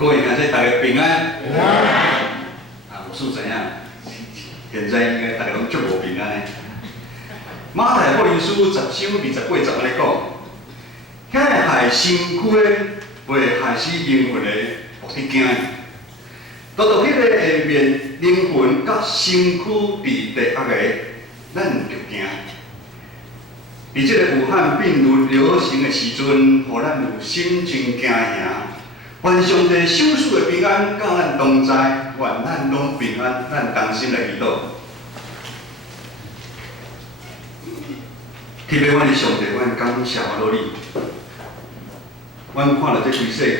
各位兄弟，大家平安。平安。啊，我是怎样？现在应该大家拢足无平安的。马太福音书10章28节安尼讲，遐害身躯的，袂害死灵魂的，无得惊。独独迄个下面灵魂甲身躯伫地压的，咱着惊。伫即个武汉病毒流行的时阵，互咱有心情惊吓。愿上帝手术的平安，甲咱同在，愿咱拢平安，咱同心来祈祷。特别阮的上帝，阮感谢我你。阮看到这规世界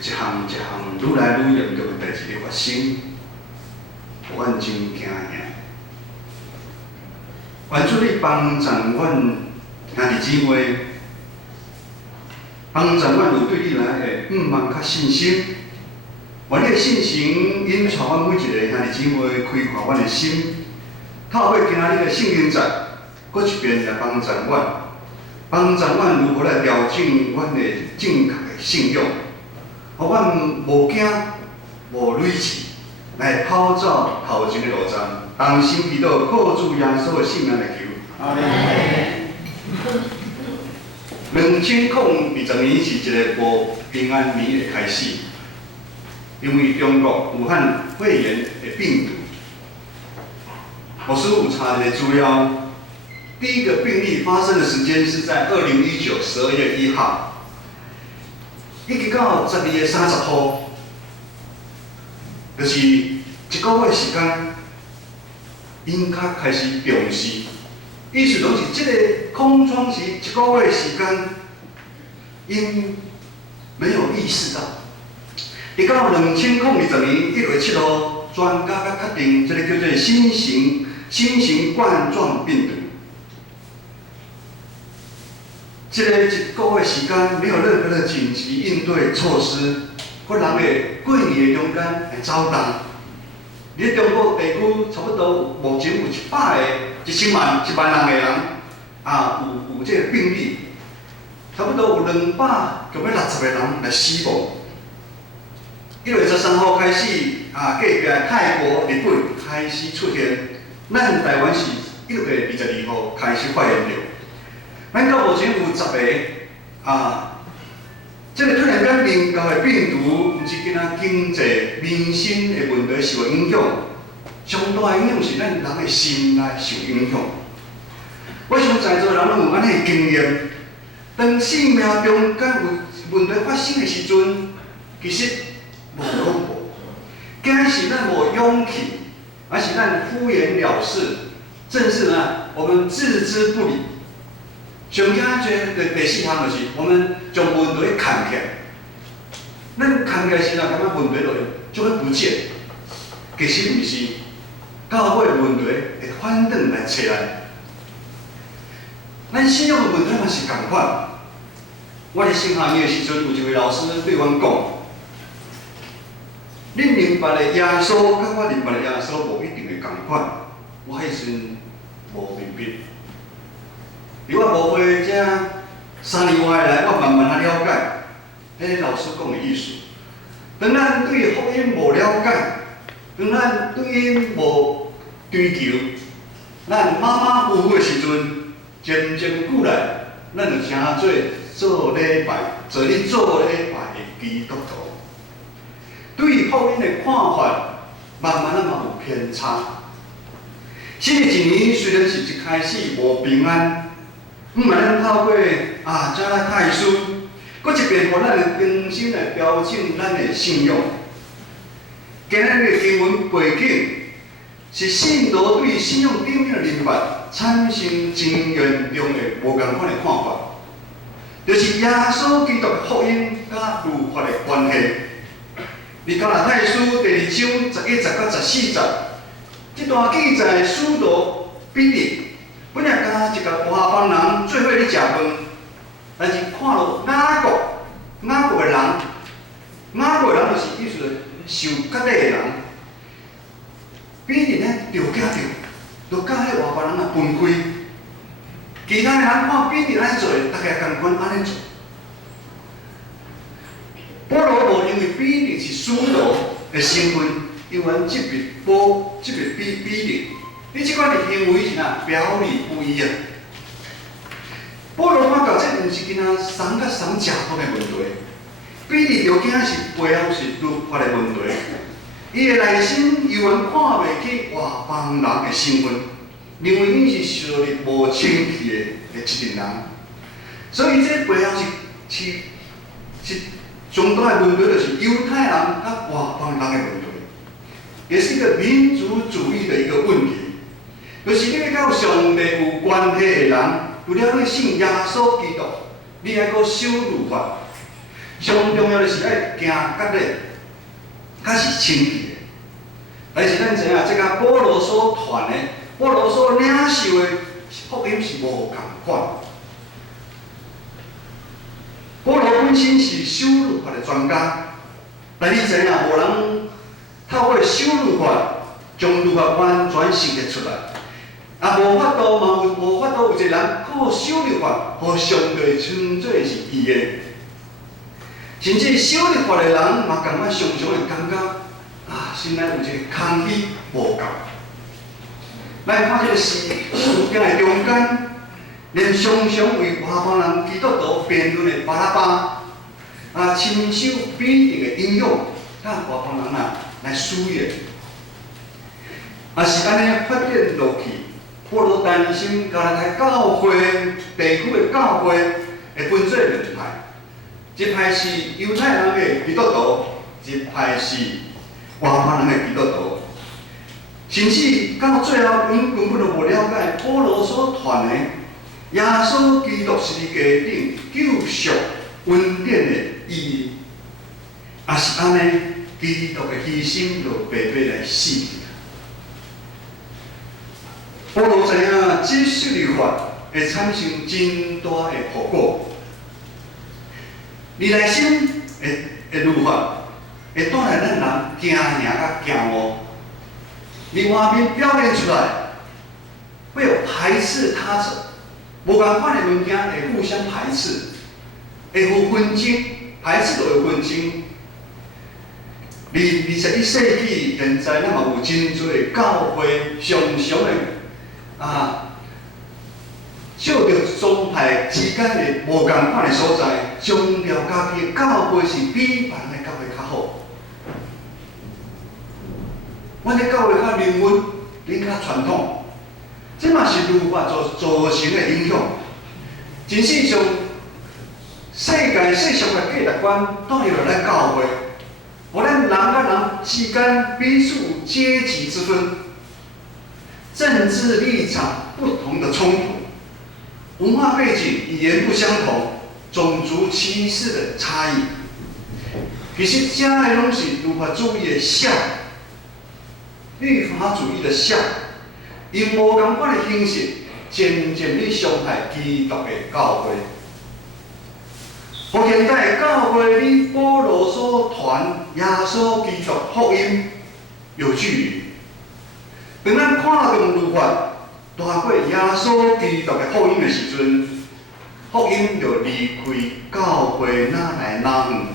一项一项愈来愈严重的代志咧发生，互阮真惊吓。愿主你帮助阮兄弟姊妹。帮助阮有对你来的茫较信心，愿你的信心引带阮每一个兄弟姊妹开阔阮的心，透过今仔日的圣经节，搁一遍来帮助阮，帮助阮如何来调整阮的正确的信仰，互阮无惊无累志，来跑走头前的路站，同心祈祷，靠主耶稣的圣名来求。阿门。2020年是一个无平安年的开始，因为中国武汉肺炎的病毒。我师有查一个资料，第一个病例发生的时间是在2019 12月1号，一直到12月30号，就是一个月时间，因较开始重视。意思就是，这个空窗期一个月时间，因没有意识到。直到2020年1月7号，专家才确定这个叫做新型冠状病毒。这个一个月时间没有任何的紧急应对措施，个人的过年的中间会走动。伫中国地区差不多目前有100万人的人有这个病例，差不多有260个人来死亡。1月13号开始隔壁泰国、日本开始出现，咱台湾是1月22号开始发现着。咱到目前有10个这个突然间临到的病毒，毋是仅仔经济、民生的问题受影响，上大影响是咱人的心来受影响。我想在座人拢有安尼的经验，当生命中间有问题发生的时阵，其实无拢无，惊是咱无勇气，还是咱敷衍了事，正是呢我们置之不理。上惊第4项就是我们将问题扛起来，咱扛起来时，感觉问题就会不见，其实毋是，到尾问题会反转来找咱。咱信仰的问题嘛是同款。我伫升学年的时阵，有一位老师对阮讲：，恁明白的耶稣，甲我明白的耶稣无一定会同款。我迄时阵无明白。伫我无会这3年外来，我慢慢啊了解，迄老师讲的意思。当咱对福音无了解，当咱对因无追求，咱马虎虎的时阵，渐渐久来，咱就成做礼拜，做你做礼拜的基督徒。对福音的看法，慢慢嘛有偏差。新的一年虽然是一开始无平安。咱透过这来太书，搁一遍互咱的更新来调整咱的信仰。今日的经文背景是信徒对信仰顶面的人物产生真严重的无共款的看法，就是耶稣基督的福音甲律法的关系。伫加拉太书第2章11节到14节，这段记载使徒彼得。本来甲一个外邦人做伙咧食饭，但是看到雅各的人就是意思受割礼的人，彼得呢着惊着，就甲迄外邦人分开。其他的人看彼得安尼做，大家共款安尼做。保罗无认为彼得是使徒的身份，有阮这个比例，你即款的行为是哪表里不一啊？保罗看到这毋是囡仔送甲送食饭的问题，比例条件是背后是律法的问题。伊的内心犹原看袂起外邦人的身份，认为伊是受入无清气的一群人，所以这背后是重大的问题，就是犹太人甲外邦人的问题，也是一个民族主义的一个问题。就是你要甲上帝有关系的人，除了你信耶稣基督，你还阁守律法。上重要的是要行甲咧，较是清气的。但是咱知影，这甲保罗所传的、保罗所领受的福音是无共款。保罗本身是守律法的专家，但你知影，无人透过守律法将律法完全实现出来。啊，无法度嘛，无法度有一个人靠守律法，互上帝称作是义的。甚至守律法的人嘛，感觉常常会感觉啊，心内有一个空虚无够。咱看这个事件的中间，连常常为外邦人基督徒辩论的巴拉巴，啊，亲手比定的引用，甲外邦人来使用，啊是安尼发展落去。保罗担心加拉太教会地区的教会会分做两派，一派是犹太人的基督徒，一派是外邦人的基督徒。甚至到最后，因根本就无了解保罗所传的耶稣基督十字架顶救赎恩典的意义，也是安尼，基督的牺牲就白白来死去。保罗知影，这些律法会产生真大的后果。你内心的律法会带来咱人惊赢甲惊无，你外面表现出来会有排斥他者，无共款的物件会互相排斥，会有纷争，排斥就有纷争。21世纪现在，咱嘛有真侪教会常常的。照着宗派之间的无共款的所在，强调家己的教会是比别人的教会较好。阮的教会较灵魂，恁较传统，这嘛是律法造成的影响。真实上，世俗的价值观带入咱教会，互咱人甲人之间彼此有阶级之分。政治立场不同的冲突，文化背景、语言不相同，种族歧视的差异，其实这个拢是律法主义的像，律法主义的像，用无共款的形式，渐渐地伤害基督的教会。互现在的教会与保罗所传耶稣基督福音有距离。当咱看重律法大过耶稣基督的福音的时阵，福音就离开教会哪来哪远，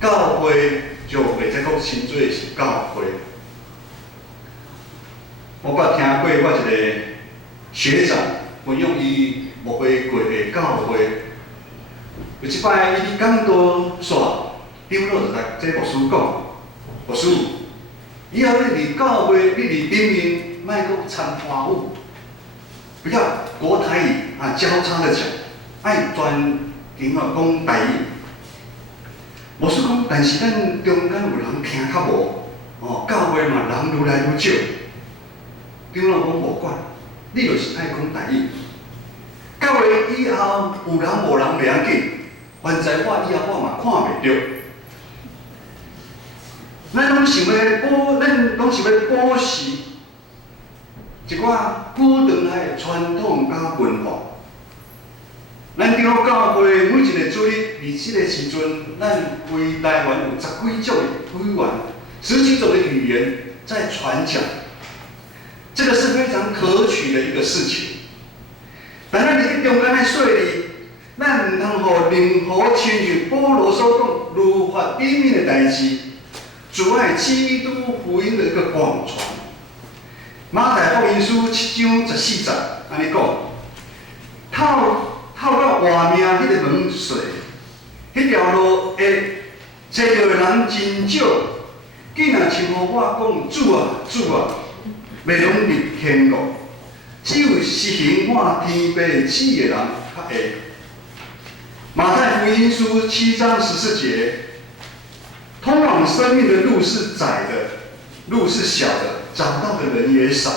教会就袂再讲称作是教会。我捌听过我一个学长分享伊无回过的教会，有一摆伊讲道煞，张老就甲这牧师讲，牧师。以后你伫教会，你伫里面莫阁掺花舞，不要国台语交叉的讲，爱专听讲台语。牧师讲，但是咱中间有人听较无，教会嘛人愈来愈少。张老讲无管，你就是爱讲台语。教会以后有人无人袂要紧，反正我以后我嘛看袂着。咱拢想要保持一寡古长来的传统甲文化。咱中国教会每一个主日伫这个时阵，咱规台湾有10几种的语言，10几种的语言在传讲，这个是非常可取的一个事情。但咱伫中间的说理，咱唔通互任何亲像保罗所讲。如法比面的代志，阻碍基督福音的一个广传。马太福音书7章14节安尼讲，透到外面迄个门隧，迄条路会找到的人真少，竟然像我讲主啊主啊，袂拢入天国，只有实行我天父的旨意的人较会。马太福音书7章14节，通往生命的路是窄的，路是小的，找到的人也少。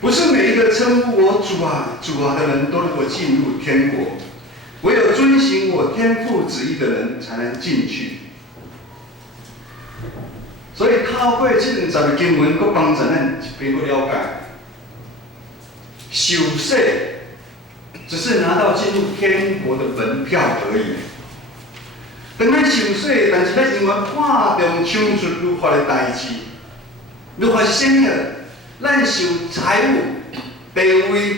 不是每一个称呼我主啊主啊的人都能够进入天国，唯有遵行我天父旨意的人才能进去。所以透过这20个经文，佫帮助咱一边佫了解，受洗只是拿到进入天国的门票而已。当咱受洗，但是咱因为看重抢出律法的代志，律法是啥物？咱受财务、地位、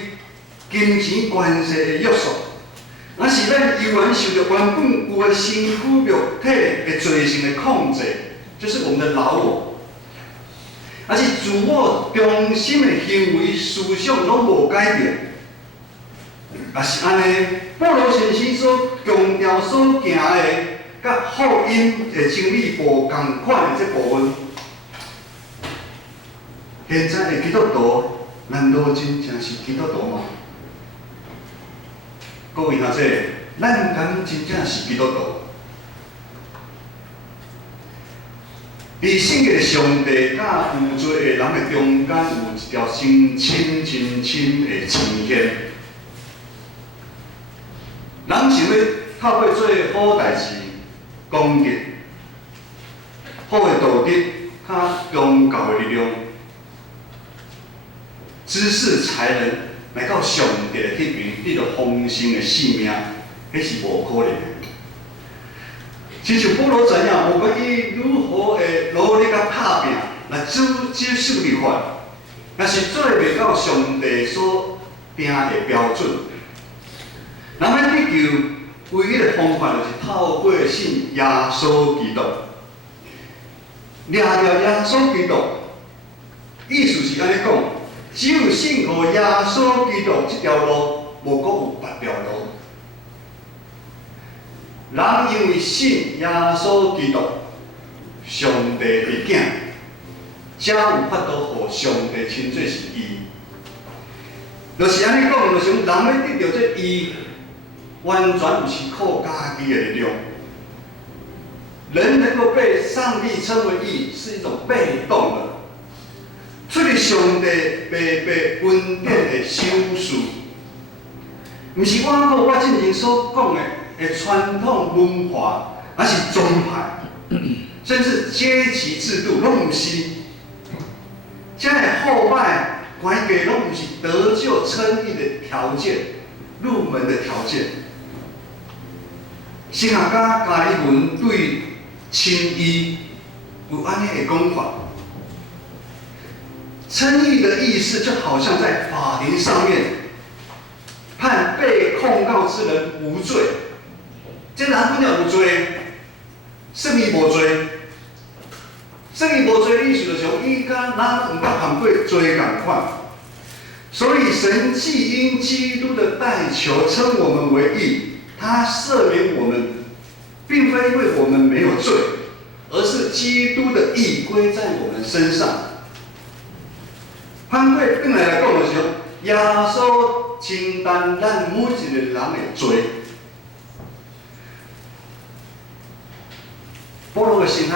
金钱、关系的约束，那是咱依然受到原本有的身躯肉体的罪性的控制，就是我们的老我。而是自我中心的行为思想拢无改变，也是安尼。保罗先生所强调所行的，甲福音的真理无共款的这部分。现在的基督徒，难道真正是基督徒吗？各位阿姐，咱敢真正是基督徒？伫圣经的上帝甲有罪的人的中间，有一条真亲的情线。人想要透过做好代志、公义、好的道德、较宗教的力量。知识才能来到上帝的迄边，得到丰盛的性命，迄是无可能的。亲像保罗知影，无管伊如何的努力甲打拼，来接受律法，若是做袂到上帝所定的标准，人要得救唯一的方法就是透过信耶稣基督，掠着耶稣基督，意思是安尼讲。只有信靠耶稣基督这条路，无阁有别条路。人因为信耶稣基督，上帝的囝，才有法度互上帝称作是义。就是安尼讲，就是人要得到这义，完全不是靠家己的力量。人能够被上帝称为义，是一种被动的。出于上帝白恩典的赏赐，毋是我靠我之前所讲的传统文化，还是宗派，甚至阶级制度，拢毋是。这个后摆关键拢毋是得救称义的条件，入门的条件。神学家加里文对称义有安尼的讲法。称义的意思就好像在法庭上面判被控告之人无罪，这人本了有罪，胜伊无罪，胜伊无罪的意思就是讲，伊甲咱唔捌犯过罪共款。所以神既因基督的代求称我们为义，他赦免我们，并非因为我们没有罪，而是基督的义归在我们身上。反过转来讲，就是讲耶稣承担咱每一个人的罪。保罗的神学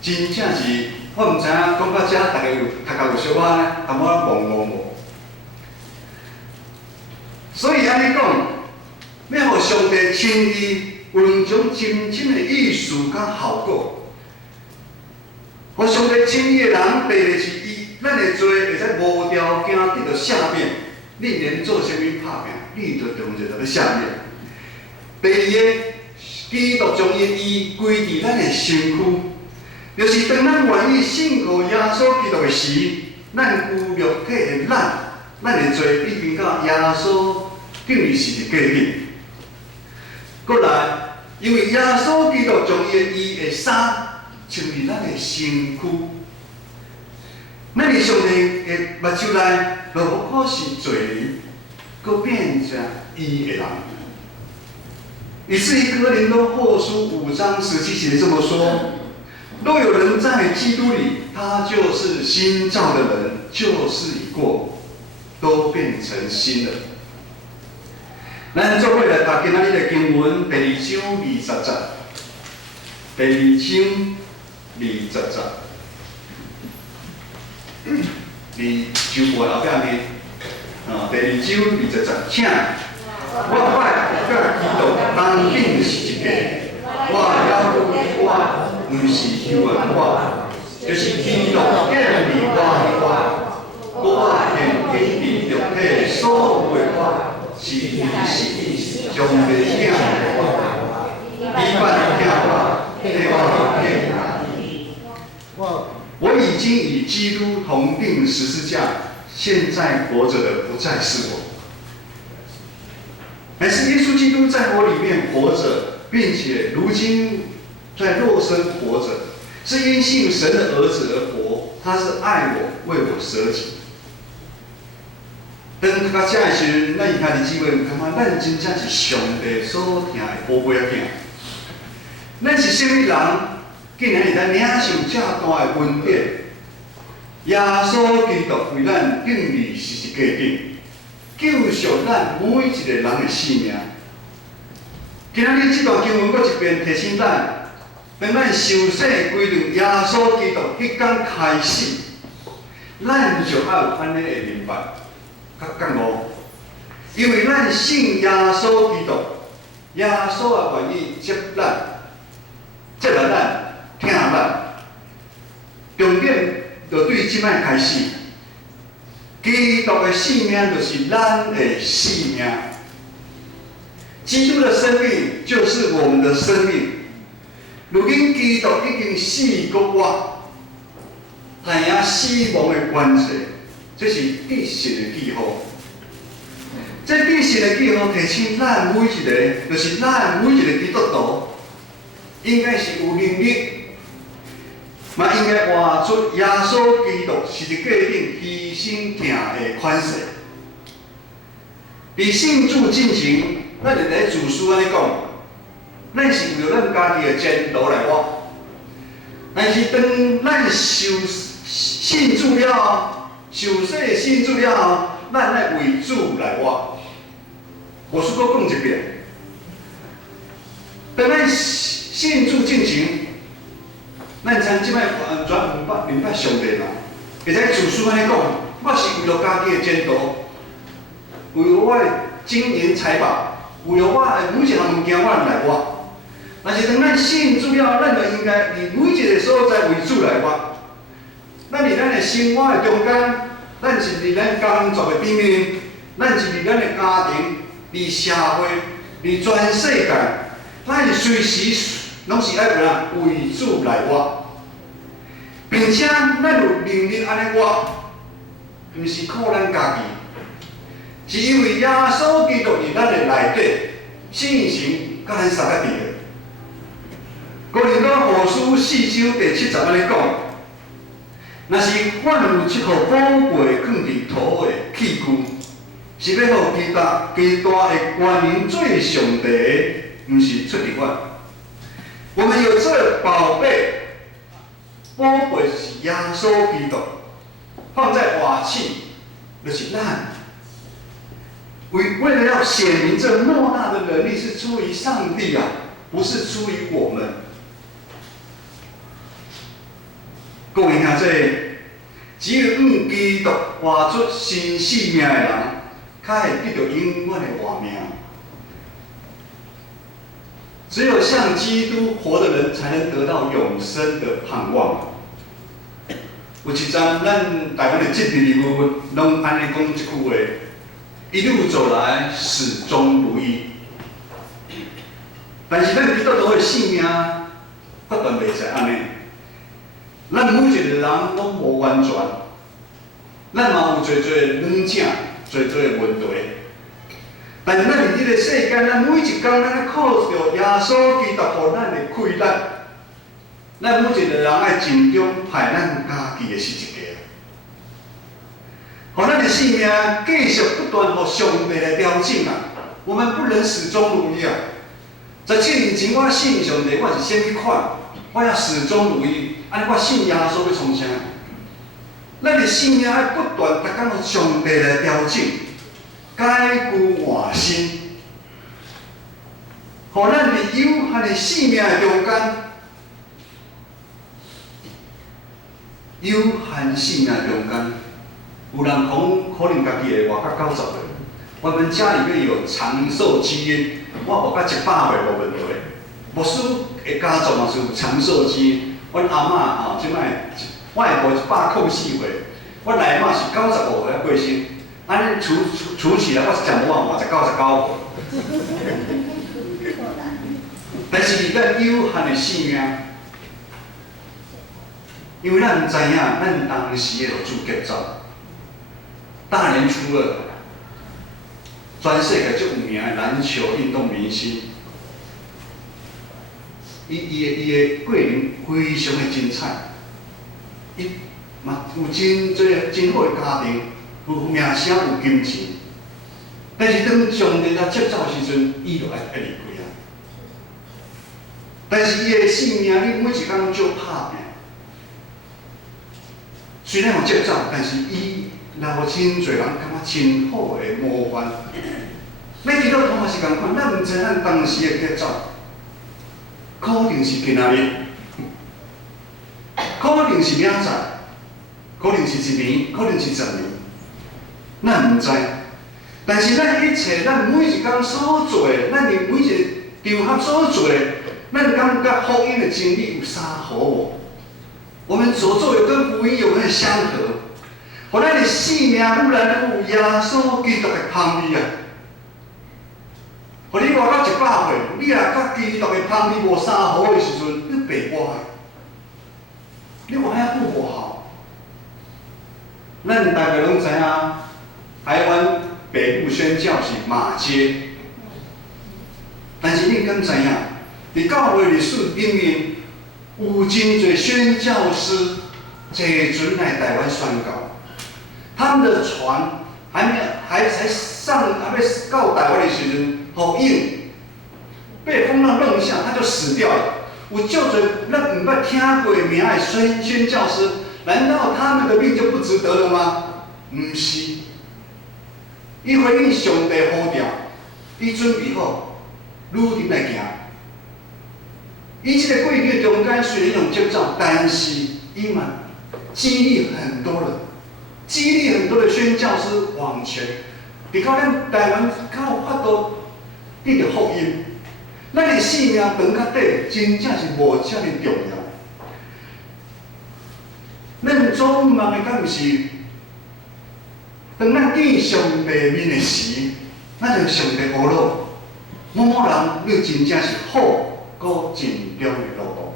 真正是，我唔知影讲到这，大家有小可呢，淡薄懵无。所以安尼讲，要互上帝称义，有两种真正的意思甲效果。互上帝称义的人，第一是咱的罪会使无条件得到赦免，你连做啥物拍拼，你就中就在咧赦免。第二个，基督将伊义归伫咱的身躯，就是当咱愿意信靠耶稣基督的时，咱有肉体的咱的罪已经到耶稣等于是过去。过来，因为耶稣基督将伊的衫穿入咱的身躯，咱伫上帝的目睭内，就无可是罪人，佮变成伊的人。以至于哥林多后书5章17节这么说：若有人在基督里，他就是新造的人，旧事已过，都变成新的。咱做伙来读今仔日的经文，第2章20节，第2章20节，2章后壁面，第2章20节，请我拜甲基督当顶是一个，我了解我，毋是幽暗我，就是基督建立我现经历肉体所有的我。是你是上帝领的我，你办听我，替我已经与基督同定十字架，现在活着的不再是我，乃是耶稣基督在我里面活着，并且如今在肉身活着，是因信神的儿子而活，他是爱我，为我舍己。当到这的时阵，咱兄弟姊妹，感觉咱真正是上帝所疼的宝贝仔囝。咱是啥物人，竟然会当领受这大的恩典？耶稣基督为咱定义十字架顶，救赎咱每一个人的性命。今仔日这段经文，搁一遍提醒咱：当咱受洗归入耶稣基督迄天开始，咱就要有安尼的明白。较觉悟，因为咱信耶稣基督，耶稣也愿意接纳咱，听咱。重点就对即摆开始，基督的性命就是咱的性命，基督的生命就是我们的生命。如今基督已经死过活，但也死亡的关系。这是必胜的记号。这必胜的记号提醒咱每一个，就是咱每一个基督徒，应该是有能力，嘛应该活出耶稣基督十字架顶牺牲疼的款式。伫信主进前，咱就在自私安尼讲，咱是为了咱家己的前途来活。但是当咱信主了后，受洗信主了后，咱来为主来活。我是搁讲一遍，当咱信主进前，咱参即摆完全明白上帝啦，会使自私安尼讲，我是为了家己的前途，为了我的金银财宝，为了我的每一项物件，我来活。但是当咱信主了，咱就应该伫每一个所在为主来活。咱伫咱的生活的中间，咱是伫咱工作的顶面，咱是伫咱的家庭、伫社会、伫全世界，咱是随时拢是爱有人为主来活，并且咱有能力安尼活，毋是靠咱家己，是因为耶稣基督伫咱的内底圣神甲咱相合伫的。哥林多后书4章第7节安尼讲。若是换有这号宝贝放伫土的器具，是要互其大的原因做上帝的，毋是出伫我。我们有这宝贝，宝贝就是耶稣基督，放在瓦器，就是咱。为了要显明这莫大的能力是出于上帝啊，不是出于我们。各位兄弟。只有用基督活出新生命的人，才会得到永远的活命。只有像基督活的人，才能得到永生的盼望。有一张咱台湾的政治人物，拢安尼讲一句话：一路走来，始终如一。但是咱基督徒的性命，发断袂使安尼。咱每一个人拢无完全，咱嘛有侪侪软正，侪侪问题。但是咱伫这个世间，咱每一工，咱靠着耶稣基督互咱的开力，咱每一个人爱尽忠派咱家己的是一个，互咱的性命继续不断互上帝来调整啊！我们不能始终如一啊！17年前我信上帝，我是啥物款？我要始终如一，安尼我信耶稣要创啥？咱的性命爱不断，逐工互上帝来调整。改旧换新，互咱伫有限的生命的中间，有限生命中间，有人讲可能家己会活到90岁，我们家里面有长寿基因，我活到100岁无问题。牧师的家族嘛是有长寿基因，阮阿嬷吼即摆我会活104岁，我奶妈是95岁过身。安尼除起来，我是讲不完，我才99岁。但是咱有限的生命，因为咱知影，咱当时的主结造，大年初2，全世界最有名的篮球运动明星，伊的过程非常的精彩，伊嘛有真好的家庭。有名声有金钱，但是当上帝来接走的时阵，伊就爱离开啊。但是伊的性命，伊每一工就拍拼。虽然有接走，但是伊留真侪人感觉真好的模范。咱基督徒嘛是共款，咱毋知咱当时的接走，可能是今仔日，可能是明仔，可能是1年，可能是10年。咱毋知，但是咱一切，咱每一工所做的，咱伫每一场合所做的，咱感觉福音的真理有相合无？我们所做的跟福音有没有相合？互咱的生命愈来愈有耶稣基督的香味啊！互你活到100岁，你若甲基督的香味无相合的时阵，你白活的，你活遐久无效。咱大家拢知影。台湾北部宣教是马街，但是你敢知影？伫教会历史里面，有真侪宣教师坐船来台湾宣教，他们的船还要到台湾的时阵，好硬，被风浪弄下，他就死掉了。有就侪咱毋捌听过名的宣教师，难道他们的命就不值得了吗？毋是。伊回应上帝呼召，伊准备好，愈前来行。伊这个过程中间虽然用接走，但是伊嘛激励很多的宣教师往前。伫到咱台湾较有法度得到福音，咱的生命长较短，真正是无遮尔重要。咱总望的敢毋是？当咱见上帝面的时，咱就上帝无路。某人你真正是好，搁尽忠的路途，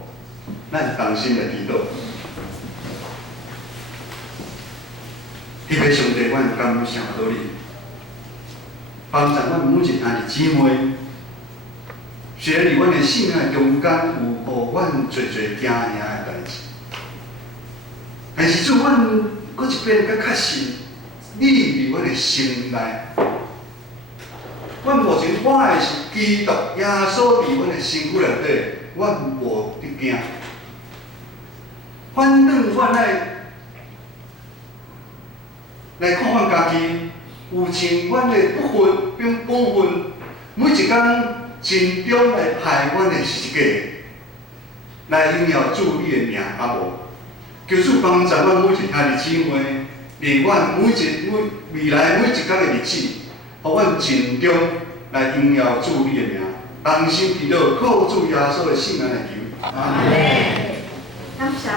咱同心来祈祷。迄个上帝，阮感谢到你，帮助阮每一兄弟姊妹。虽然伫阮的生命中间有互阮做惊吓的代志，但是主，阮搁一遍较确信。你伫阮的心内，阮目前我的是基督耶稣伫阮的身躯内底，阮无得惊。反正阮来看阮家己，有像阮的不分并本分，每一工尽忠来害阮的是一个，来荣耀主你的名啊无？求主帮助阮每一兄弟姊妹。伫阮未来每一天的日子，互阮尽忠来荣耀主你的名，同心祈祷，靠主耶稣的圣名来求。阿门。感谢。